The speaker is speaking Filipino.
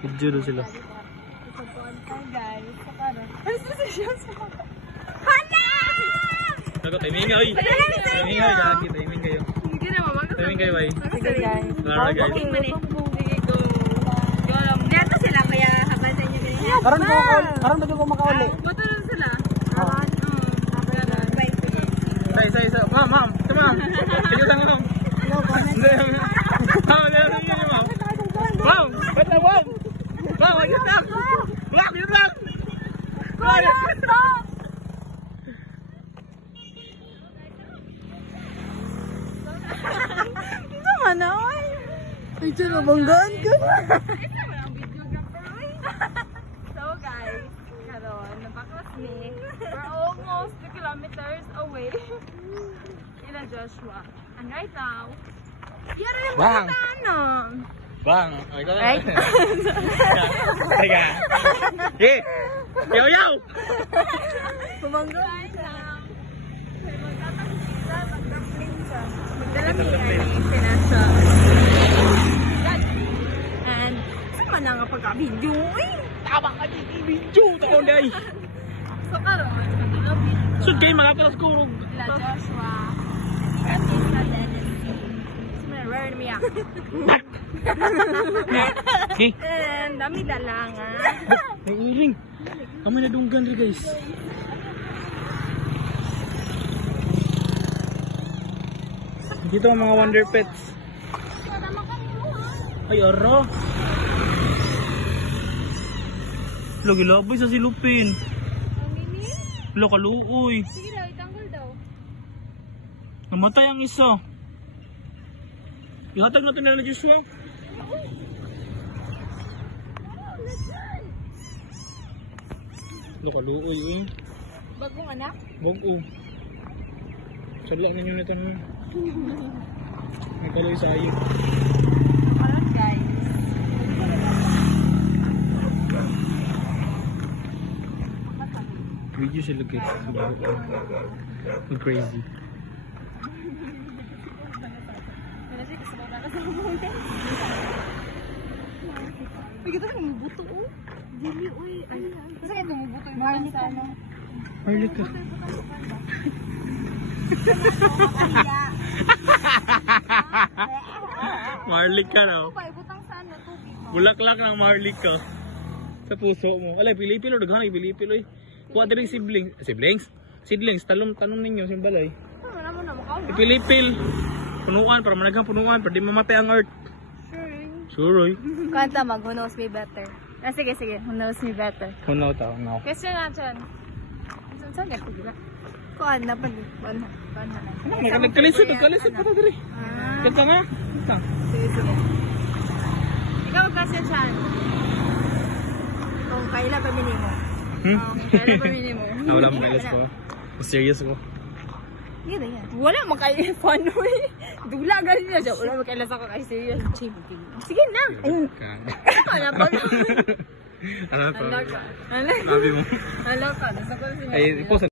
Video doon sila. Guys, sakaran. Ano sa siya sa mata? Ako, timing kayo. Timing kayo, lagi. Timing kayo. Hindi na mama. Timing kayo, bay. Sige guys. Alright, guys. Sige, go. Diyan sila, kaya habang sa inyo ganyan. Karon ba ko makauli? Matulog sila. Isa. Ma'am. Come on. Sige, tango lang. Ma'am, lelang yun, ma'am. Ma'am, ba't na, ma'am? Ma'am, ayun lang. Ma'am, yun lang. Stop! Ito nga na, oy. Ay, dyan, nabanggaan ka na. Ito mo lang videographer, oy. So, guys, karon, napaklas ni. We're almost 2 kilometers away. Ila Joshua. And right now, yara yung Bang! mga ano. Bang. Ay, ito na. Right? Teka. Eh! Yaw! Pumangga. Right now, mag-grappling siya. Magdala niya yung pinasa. And, saan man na nga pagka-video? Eh! Tama ka dito, video! Taon day! So, karon, mag-video. Sud kayo makakalas kurog. Ila Joshua. At isa Dennis. Rare niya. Okay. And, dami dala nga. May iring. Kami na dunggan rin, guys. Dito ang mga wonder pets. Ay, aro. Lagi-labay sa silupin. Lo, kaluoy. Sige daw, itanggol daw. Namatay ang isa. Ihatag natin na Joshua. Lo, kaluoy eh. Bagong anak? Bago. Sadla ninyo nito naman. May kaloy sa ayo. Alright guys. Video sila guys. Ang crazy. Ay, kita yung buto oh. Dili, uy. Kasi ito mo buto yung mga sa ano. Harley ka. Marley ka raw. Butang sa ano, tubig. Bulaklak ng Marley ka. Sa puso mo. Alay, pilipil o. Daghan ay pilipil oy. Kuha din siblings. Siblings? Seedlings. Tanong ninyo sa balay. Ano naman na makaw na? Pilipil. Punuan. Para managhang punuan. Para di mamatay ang earth. Sure oy. Kanta mag, who knows me better. Ah, sige, who knows me better. Hunaw tao. Hunaw. Question natin. Saan nga ito, diba? Kuan na pala. Kuan na. Nagkalisod pa na diri. Kanta nga. Kanta. Sige. Ikaw mag-question siya. Kung kailan pa minimo. Kailan pa minimo. Wala mo kailas ko. Serious ko. Yan. Wala makaifan eh. Dula galing niya siya. Wala makailas ako kay serious. Sige na. Ayun. Ano pa? Ano pa? Ano ka? Sabi mo. Ano ka? Nasa ko Ay, post